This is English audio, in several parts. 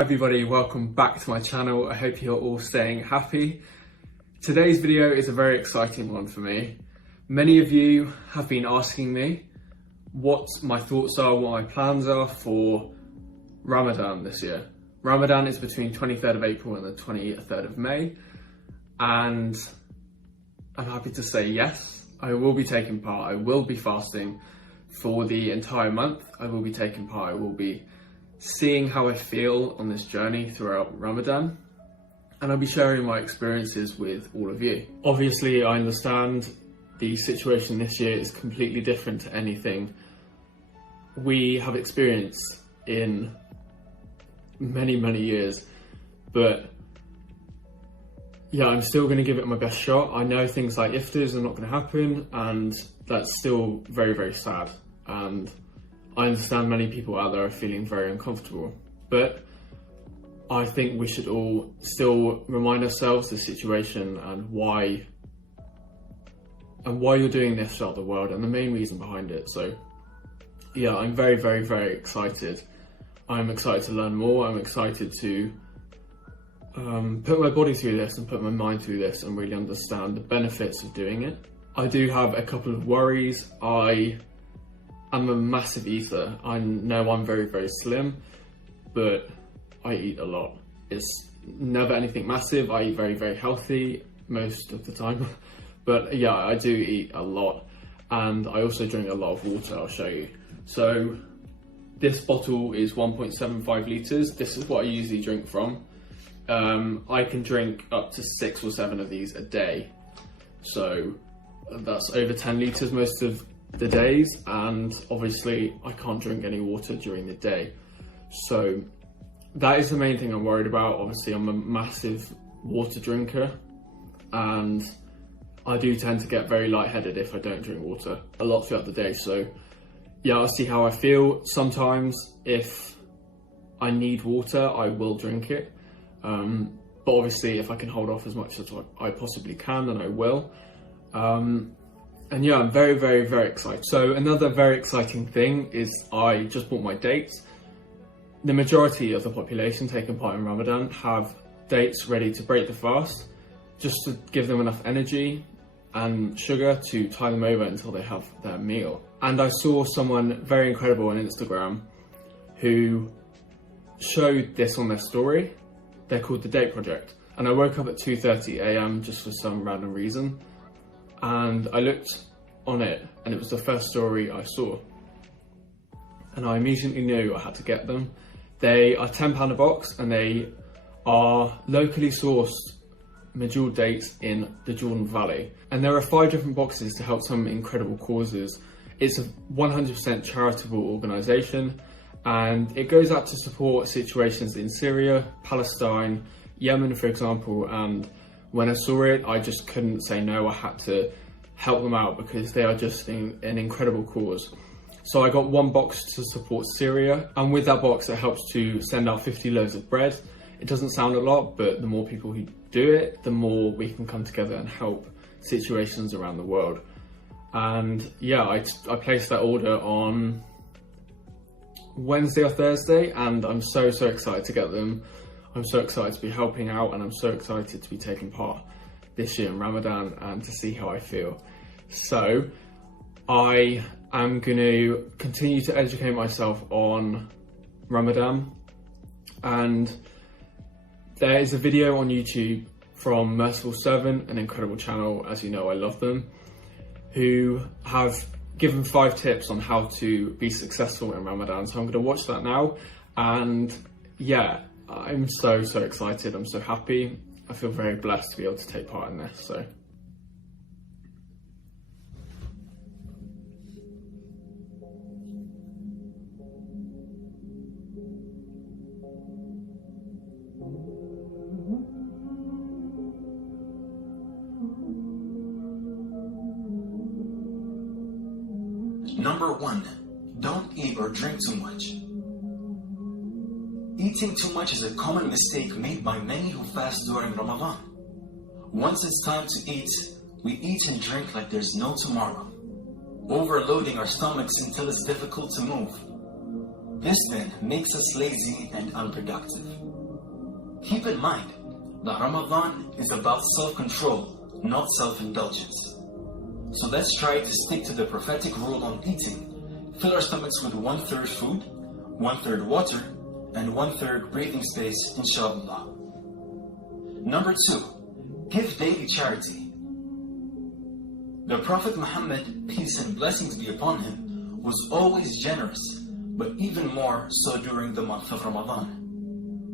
Everybody, welcome back to my channel. I hope you're all staying happy. Today's video is a very exciting one for me. Many of you have been asking me what my thoughts are, what my plans are for Ramadan this year. Ramadan is between 23rd of April and the 23rd of May, and I'm happy to say yes, I will be taking part. I will be fasting for the entire month. I will be taking part. I will be seeing how I feel on this journey throughout Ramadan, and I'll be sharing my experiences with all of you. Obviously, I understand the situation this year is completely different to anything we have experienced in many years, but yeah, I'm still going to give it my best shot. I know things like iftars are not going to happen, and that's still very sad, and I understand many people out there are feeling very uncomfortable, but I think we should all still remind ourselves the situation and why you're doing this throughout the world and the main reason behind it. So yeah, I'm very excited. I'm excited to learn more. I'm excited to put my body through this and put my mind through this and really understand the benefits of doing it. I do have a couple of worries. I'm a massive eater. I know I'm very slim, but I eat a lot. It's never anything massive. I eat very healthy most of the time, but yeah, I do eat a lot, and I also drink a lot of water. I'll show you. So this bottle is 1.75 litres. This is what I usually drink from. I can drink up to 6 or 7 of these a day. So that's over 10 litres most of the days, and obviously I can't drink any water during the day. So that is the main thing I'm worried about. Obviously I'm a massive water drinker, and I do tend to get very lightheaded if I don't drink water a lot throughout the day. So yeah, I'll see how I feel. Sometimes if I need water, I will drink it. But obviously if I can hold off as much as I possibly can, then I will. And yeah, I'm very excited. So another very exciting thing is I just bought my dates. The majority of the population taking part in Ramadan have dates ready to break the fast, just to give them enough energy and sugar to tie them over until they have their meal. And I saw someone very incredible on Instagram who showed this on their story. They're called The Date Project. And I woke up at 2:30 AM just for some random reason, and I looked on it, and it was the first story I saw, and I immediately knew I had to get them. They are £10 a box, and they are locally sourced medjool dates in the Jordan Valley, and there are 5 different boxes to help some incredible causes. It's a 100% charitable organisation, and it goes out to support situations in Syria, Palestine, Yemen for example, and when I saw it, I just couldn't say no. I had to help them out because they are just an incredible cause. So I got 1 box to support Syria, and with that box it helps to send out 50 loaves of bread. It doesn't sound a lot, but the more people who do it, the more we can come together and help situations around the world. And yeah, I placed that order on Wednesday or Thursday, and I'm so excited to get them. I'm so excited to be helping out, and I'm so excited to be taking part this year in Ramadan and to see how I feel. So I am going to continue to educate myself on Ramadan, and there is a video on YouTube from Merciful Servant, an incredible channel, as you know I love them, who have given 5 tips on how to be successful in Ramadan. So I'm going to watch that now, and yeah, I'm so excited. I'm so happy. I feel very blessed to be able to take part in this. So Number 1, don't eat or drink too much. Eating too much is a common mistake made by many who fast during Ramadan. Once it's time to eat, we eat and drink like there's no tomorrow, overloading our stomachs until it's difficult to move. This then makes us lazy and unproductive. Keep in mind that Ramadan is about self-control, not self-indulgence. So let's try to stick to the prophetic rule on eating. Fill our stomachs with 1/3 food, 1/3 water, and 1/3 breathing space, inshallah. Number 2, give daily charity. The Prophet Muhammad, peace and blessings be upon him, was always generous, but even more so during the month of Ramadan.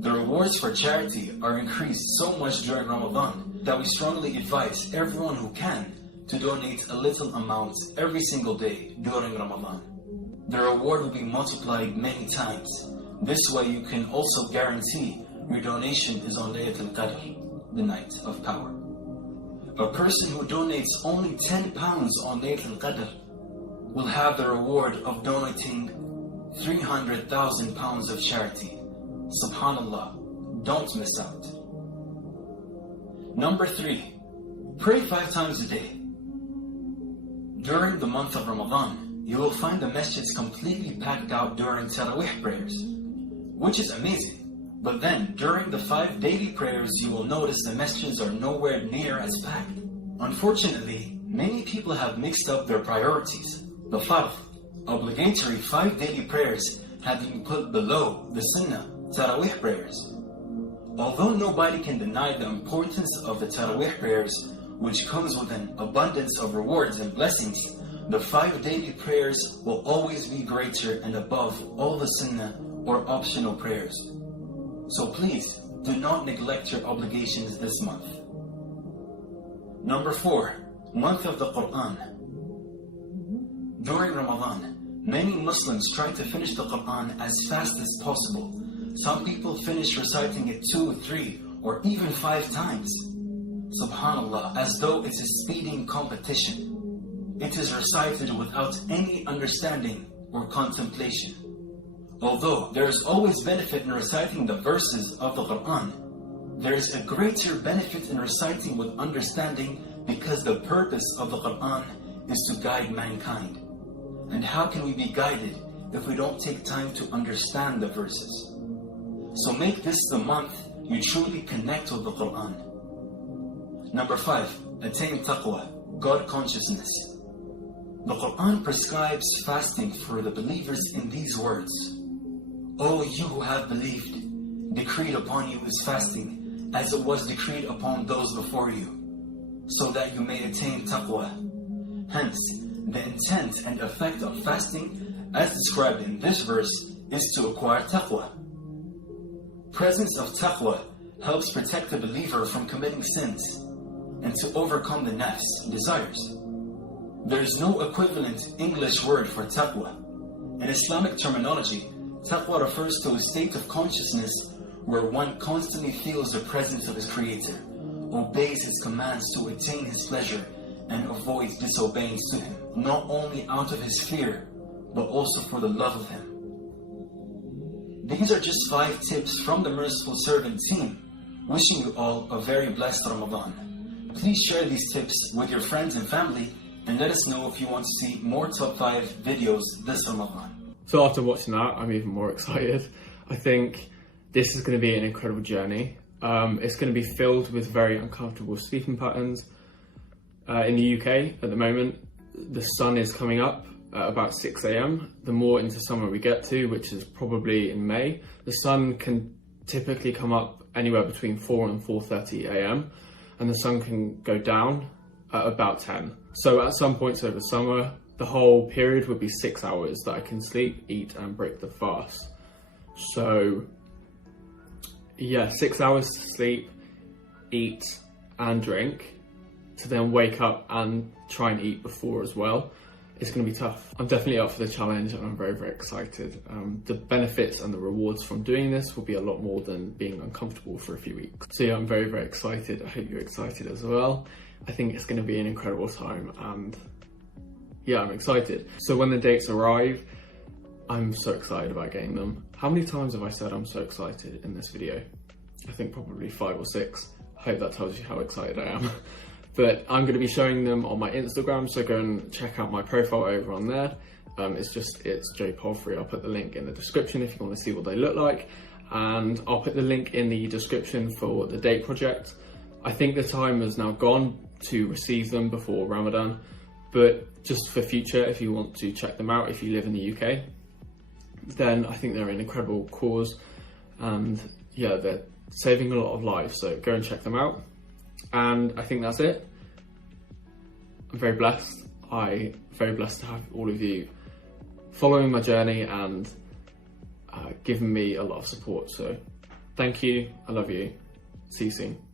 The rewards for charity are increased so much during Ramadan that we strongly advise everyone who can to donate a little amount every single day during Ramadan. The reward will be multiplied many times. This way you can also guarantee your donation is on Laylatul Qadr, the night of power. A person who donates only 10 pounds on Laylatul Qadr will have the reward of donating 300,000 pounds of charity. Subhanallah, don't miss out. Number 3, pray 5 times a day. During the month of Ramadan, you will find the masjids completely packed out during Taraweeh prayers, which is amazing. But then, during the 5 daily prayers, you will notice the masjids are nowhere near as packed. Unfortunately, many people have mixed up their priorities. The Fard, obligatory 5 daily prayers, have been put below the Sunnah, Taraweeh prayers. Although nobody can deny the importance of the Taraweeh prayers, which comes with an abundance of rewards and blessings, the 5 daily prayers will always be greater and above all the Sunnah or optional prayers. So please, do not neglect your obligations this month. Number 4, month of the Quran. During Ramadan, many Muslims try to finish the Quran as fast as possible. Some people finish reciting it 2, 3, or even 5 times. Subhanallah, as though it's a speeding competition. It is recited without any understanding or contemplation. Although there is always benefit in reciting the verses of the Quran, there is a greater benefit in reciting with understanding, because the purpose of the Quran is to guide mankind. And how can we be guided if we don't take time to understand the verses? So make this the month you truly connect with the Quran. Number 5, attain taqwa, God consciousness. The Quran prescribes fasting for the believers in these words: O you who have believed, decreed upon you is fasting, as it was decreed upon those before you, so that you may attain taqwa. Hence, the intent and effect of fasting, as described in this verse, is to acquire taqwa. Presence of taqwa helps protect the believer from committing sins and to overcome the nafs, desires. There is no equivalent English word for taqwa. In Islamic terminology, taqwa refers to a state of consciousness where one constantly feels the presence of his Creator, obeys His commands to attain His pleasure, and avoids disobeying to Him, not only out of His fear, but also for the love of Him. These are just 5 tips from the Merciful Servant team, wishing you all a very blessed Ramadan. Please share these tips with your friends and family, and let us know if you want to see more top 5 videos this Ramadan. So after watching that, I'm even more excited. I think this is going to be an incredible journey. It's going to be filled with very uncomfortable sleeping patterns. In the UK at the moment, the sun is coming up at about 6 a.m. The more into summer we get to, which is probably in May, the sun can typically come up anywhere between 4 and 4:30 a.m. and the sun can go down at about 10. So at some points over summer, the whole period would be 6 hours that I can sleep, eat and break the fast. So yeah, 6 hours to sleep, eat and drink, to then wake up and try and eat before as well. It's going to be tough. I'm definitely up for the challenge and I'm very, very excited. The benefits and the rewards from doing this will be a lot more than being uncomfortable for a few weeks. So yeah, I'm very, very excited. I hope you're excited as well. I think it's going to be an incredible time and yeah, I'm excited. So when the dates arrive, I'm so excited about getting them. How many times have I said I'm so excited in this video? I think probably 5 or 6. I hope that tells you how excited I am. But I'm going to be showing them on my Instagram, so go and check out my profile over on there. It's J Palfrey. I'll put the link in the description if you want to see what they look like. and I'll put the link in the description for the date project. I think the time has now gone to receive them before Ramadan, but just for future, if you want to check them out, if you live in the UK, then I think they're an incredible cause, and yeah, they're saving a lot of lives, so go and check them out. And I think that's it. I'm very blessed. I'm very blessed to have all of you following my journey and giving me a lot of support. So thank you. I love you. See you soon.